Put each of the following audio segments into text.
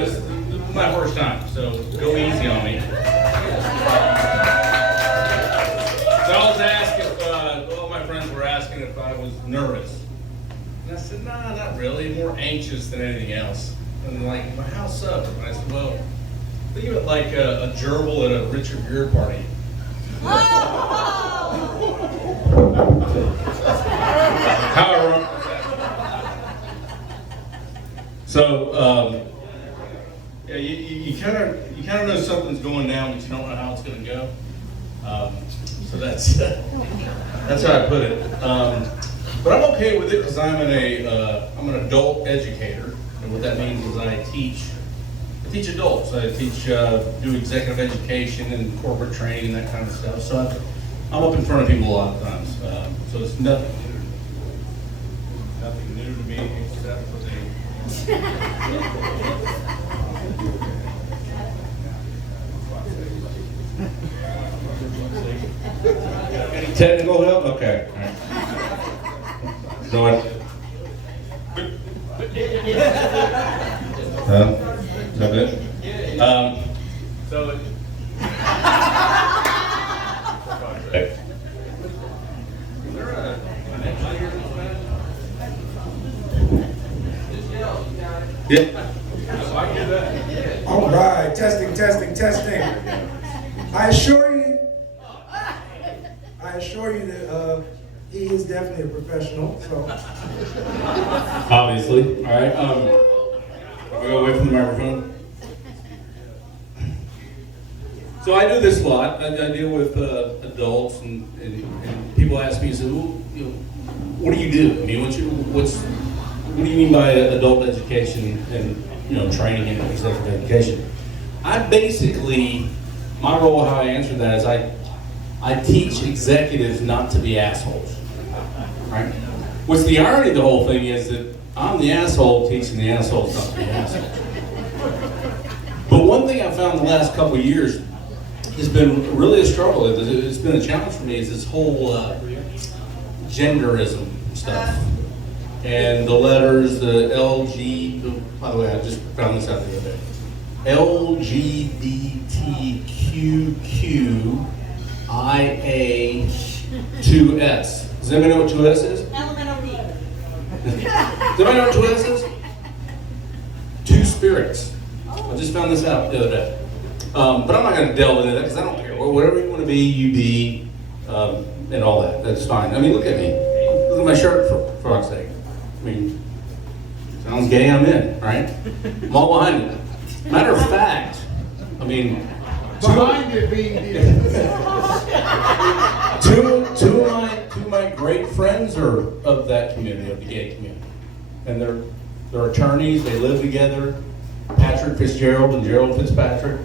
this is my first time, so go easy on me. So I was asked if, all my friends were asking if I was nervous. And I said, nah, not really, more anxious than anything else. And they're like, well, how so? And I said, well, think of it like a gerbil at a Richard Gere party. However, so yeah, you kind of know something's going down, but you don't know how it's going to go. So that's how I put it. But I'm okay with it because I'm an adult educator, and what that means is I teach adults. I teach do executive education and corporate training, that kind of stuff. So I'm up in front of people a lot of times. So it's nothing new to me except for the. Any technical help? Okay. All right. So is that it? So it. Is there an actually here Yeah. So I can do that. All right, testing. I assure you that he is definitely a professional. So Obviously. All right. I'll go away from the microphone. So I do this a lot. I deal with adults, and people ask me, so, what do you do? I mean, what do you mean by adult education and training and executive education? I basically, my role, how I answer that is I teach executives not to be assholes. Right? What's the irony of the whole thing is that I'm the asshole teaching the assholes not to be assholes. But one thing I found in the last couple of years has been really a struggle. It's been a challenge for me is this whole genderism stuff. And the letters, the by the way, I just found this out the other day. LGBTQIA2S. Does anybody know what 2S is? Elemental D. Does anybody know what 2S is? Two spirits. I just found this out the other day. But I'm not going to delve into that because I don't care. Whatever you want to be, you be, and all that. That's fine. I mean, look at me. Look at my shirt, for fuck's sake. I mean, sounds gay, I'm in, right? I'm all behind it. Matter of fact, I mean, behind it being two of my great friends are of that community, of the gay community. And they're attorneys, they live together. Patrick Fitzgerald and Gerald Fitzpatrick.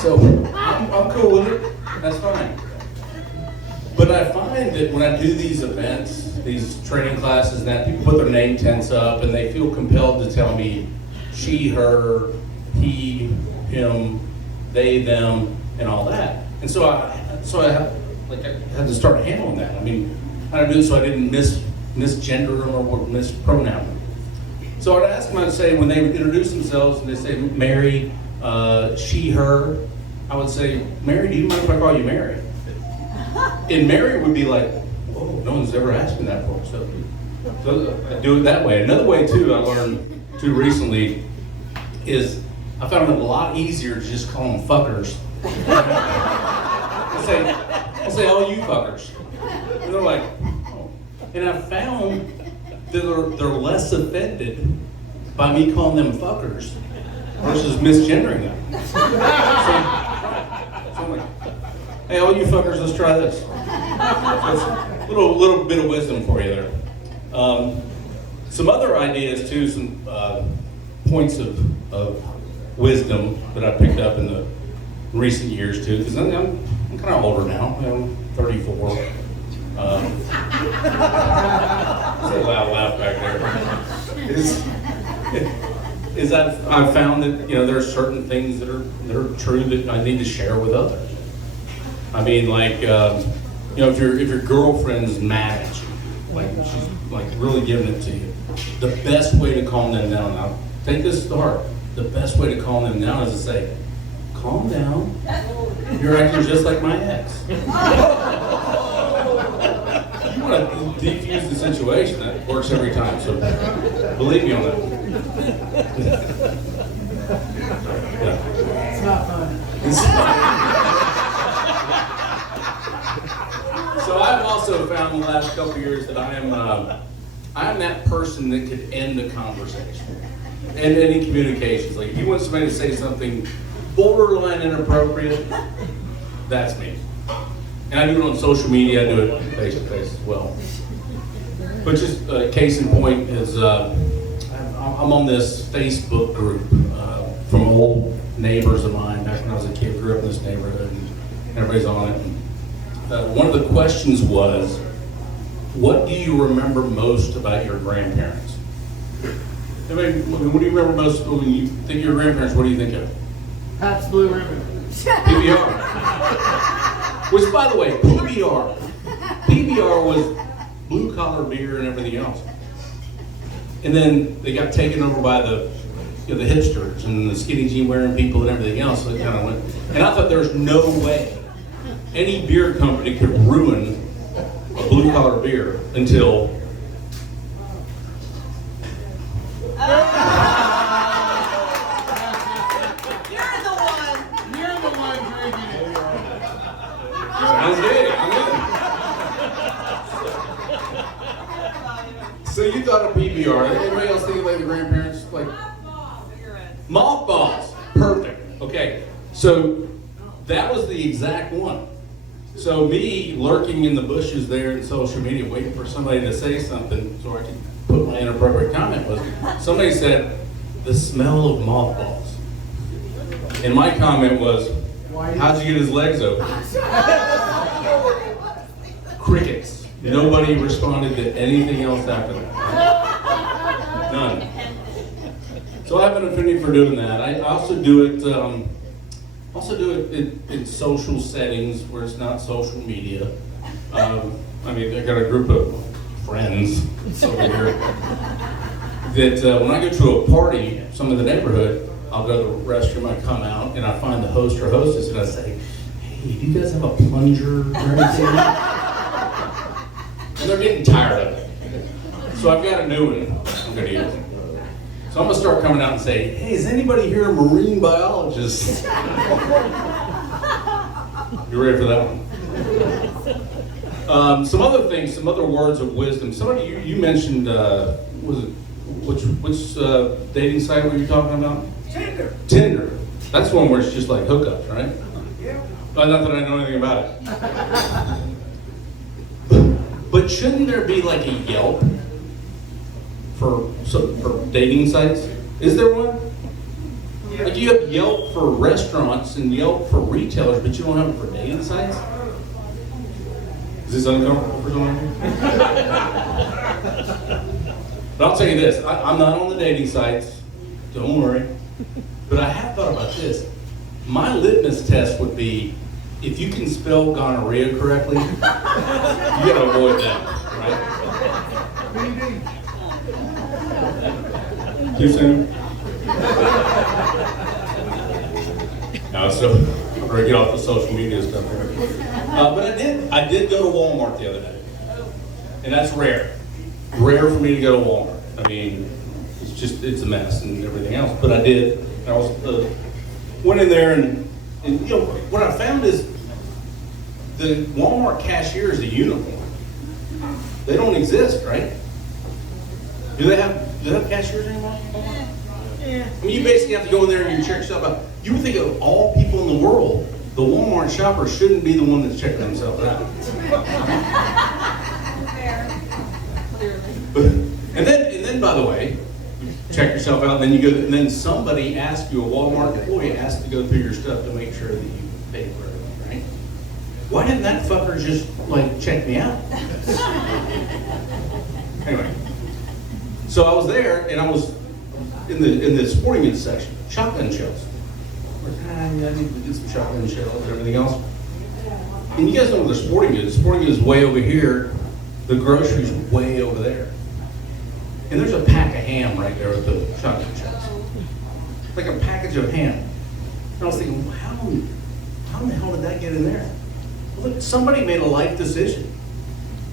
So I'm cool with it. That's fine. But I find that when I do these events, these training classes, and that people put their name tents up, and they feel compelled to tell me she, her, he, him, they, them, and all that. And so I had to start handling that. I mean, how to do it so I didn't misgender them or mispronoun them. So I'd ask them, I'd say, when they would introduce themselves and they say Mary, she, her, I would say, Mary, do you mind if I call you Mary? And Mary would be like, whoa, no one's ever asked me that before. So I do it that way. Another way, too, I learned, too, recently, is I found it a lot easier to just call them fuckers. I'll say, oh, you fuckers. And they're like, oh. And I found that they're less offended by me calling them fuckers versus misgendering them. So I'm like, hey, all you fuckers, let's try this. So little bit of wisdom for you there. Some other ideas too, some points of wisdom that I picked up in the recent years too, because I'm kind of older now. I'm 34. It's a loud laugh back there. Is I've found that there are certain things that are true that I need to share with others. I mean, like if your girlfriend's mad at you, Like she's like really giving it to you. The best way to calm them down, now take this to heart. The best way to calm them down is to say, calm down. You're acting just like my ex. You want to defuse the situation. That works every time. So believe me on that. Yeah. It's not fun. It's So I've also found in the last couple of years that I'm that person that could end a conversation and any communications. Like if you want somebody to say something borderline inappropriate, that's me. And I do it on social media. I do it face to face as well. But just case in point is I'm on this Facebook group from old neighbors of mine back when I was a kid. Grew up in this neighborhood, and everybody's on it. One of the questions was, what do you remember most about your grandparents? I mean, what do you remember most when you think of your grandparents? What do you think of? Pabst Blue Ribbon. PBR. Which, by the way, PBR was blue collar beer and everything else. And then they got taken over by the hipsters and the skinny jean wearing people and everything else. So it kind of went. And I thought there's no way any beer company could ruin a blue collar beer until You're the one drinking it. sounds good. I'm in. So you thought of PBR. Anybody else think like the grandparents? Like mothballs. Perfect. Okay. So that was the exact one. So me lurking in the bushes there in social media, waiting for somebody to say something so I could put my inappropriate comment was, somebody said, the smell of mothballs. And my comment was, how'd you get his legs open? Crickets. Nobody responded to anything else after that. None. So I have an affinity for doing that. I also do it in social settings where it's not social media. I mean, I got a group of friends over here that when I go to a party, some of the neighborhood, I'll go to the restroom, I come out, and I find the host or hostess, and I say, hey, do you guys have a plunger or anything? And they're getting tired of it. So I've got a new one I'm going to use. So I'm going to start coming out and say, hey, is anybody here a marine biologist? You ready for that one? Some other things, some other words of wisdom. Somebody, you mentioned, was it, which dating site were you talking about? Tinder. That's one where it's just like hookups, right? Yeah. Not that I know anything about it. But shouldn't there be like a Yelp for dating sites? Is there one? Yeah. Like you have Yelp for restaurants and Yelp for retailers, but you don't have it for dating sites? Is this uncomfortable for someone? But I'll tell you this, I'm not on the dating sites, don't worry. But I have thought about this. My litmus test would be, if you can spell gonorrhea correctly, you gotta avoid that, right? Too soon? No, so I'm gonna get off the social media stuff here. But I did go to Walmart the other day, and that's rare. Rare for me to go to Walmart. I mean, it's a mess and everything else. But I did. I was went in there, and you know what I found is the Walmart cashier is a unicorn. They don't exist, right? Do they have cashiers anymore? Yeah. I mean, you basically have to go in there and you check yourself out. You would think of all people in the world, the Walmart shopper shouldn't be the one that's checking themselves out. And then, by the way, you check yourself out, and then you go, and then somebody asks you, a Walmart employee asks to go through your stuff to make sure that you pay for everything, right? Why didn't that fucker just like check me out? Anyway, so I was there, and I was in the sporting goods section, shotgun shells. I need to get some shotgun shells and everything else. And you guys know the sporting goods. Sporting goods is way over here, The grocery's way over there. And there's a pack of ham right there at the shotgun shells. Like a package of ham. And I was thinking, well, how in the hell did that get in there? Well, look, somebody made a life decision.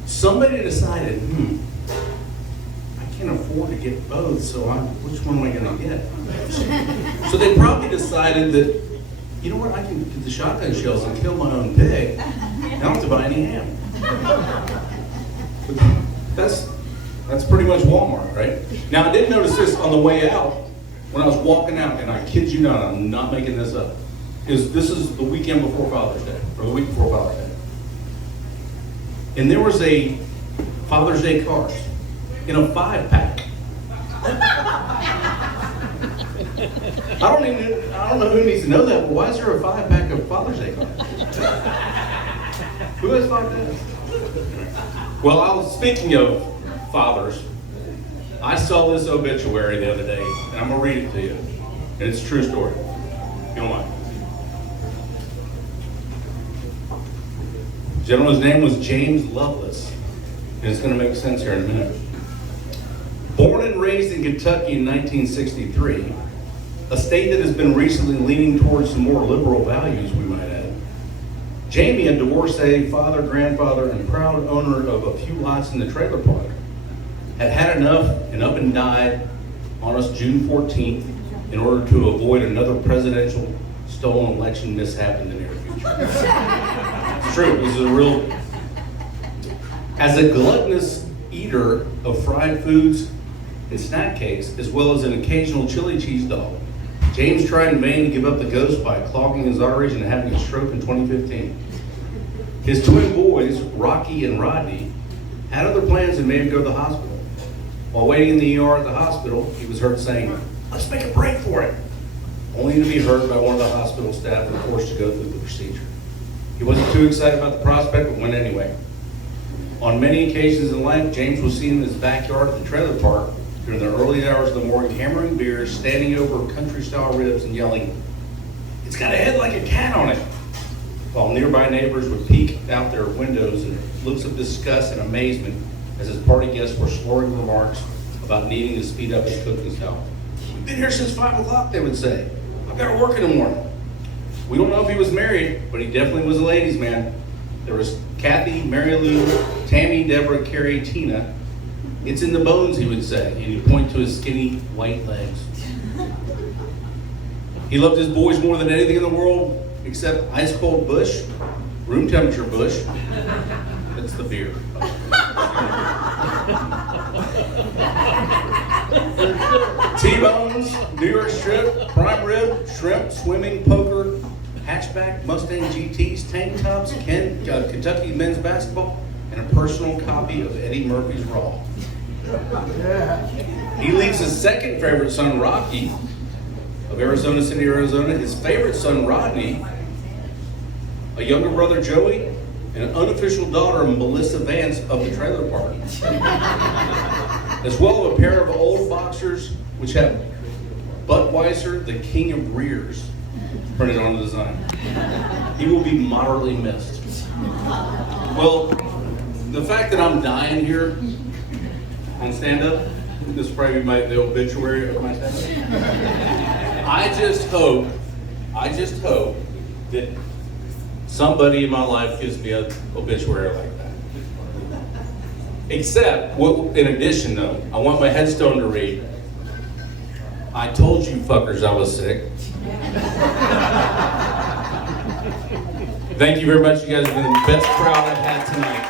Somebody decided, I can't afford to get both, so which one am I going to get? So they probably decided that, you know what, I can get the shotgun shells and kill my own pig. I don't have to buy any ham. But that's pretty much Walmart, right? Now, I did notice this on the way out, when I was walking out, and I kid you not, I'm not making this up, this is the weekend before Father's Day, or the week before Father's Day. And there was a Father's Day cars in a 5-pack. I don't know who needs to know that, but why is there a 5-pack of Father's Day cars? Who has 5 days? Well, speaking of fathers, I saw this obituary the other day, and I'm going to read it to you. And it's a true story. You don't mind. The gentleman's name was James Lovelace, and it's going to make sense here in a minute. Born and raised in Kentucky in 1963, a state that has been recently leaning towards some more liberal values, we might add. Jamie, a divorcee, father, grandfather, and proud owner of a few lots in the trailer park, had enough and up and died on us June 14th in order to avoid another presidential stolen election mishap in the near future. It's true, this is a real... As a gluttonous eater of fried foods and snack cakes, as well as an occasional chili cheese dog, James tried in vain to give up the ghost by clogging his arteries and having a stroke in 2015. His twin boys, Rocky and Rodney, had other plans and made him go to the hospital. While waiting in the ER at the hospital, he was heard saying, "Let's make a break for it," only to be heard by one of the hospital staff and forced to go through the procedure. He wasn't too excited about the prospect, but went anyway. On many occasions in life, James was seen in his backyard at the trailer park during the early hours of the morning, hammering beers, standing over country-style ribs, and yelling, "It's got a head like a cat on it," while nearby neighbors would peek out their windows in looks of disgust and amazement as his party guests were slurring remarks about needing to speed up his cooking style. "We've been here since 5 o'clock, they would say. "I've got to work in the morning." We don't know if he was married, but he definitely was a ladies' man. There was Kathy, Mary Lou, Tammy, Deborah, Carrie, Tina. "It's in the bones," he would say, and he'd point to his skinny white legs. He loved his boys more than anything in the world, except ice cold Bush, room temperature Bush. That's the beer. T-bones, New York strip, prime rib, shrimp, swimming, poker, hatchback, Mustang GTs, tank tops, Kentucky men's basketball, and a personal copy of Eddie Murphy's Raw. He leaves his second favorite son, Rocky, of Arizona City, Arizona, his favorite son, Rodney, a younger brother, Joey, and an unofficial daughter, Melissa Vance, of the trailer park, as well as a pair of old boxers which have Budweiser, the king of rears, printed on the design. He will be moderately missed. Well, the fact that I'm dying here on stand-up, this is probably the obituary of my stand-up. I just hope that somebody in my life gives me an obituary like that. Except, in addition though, I want my headstone to read, "I told you fuckers I was sick." Thank you very much. You guys have been the best crowd I've had tonight.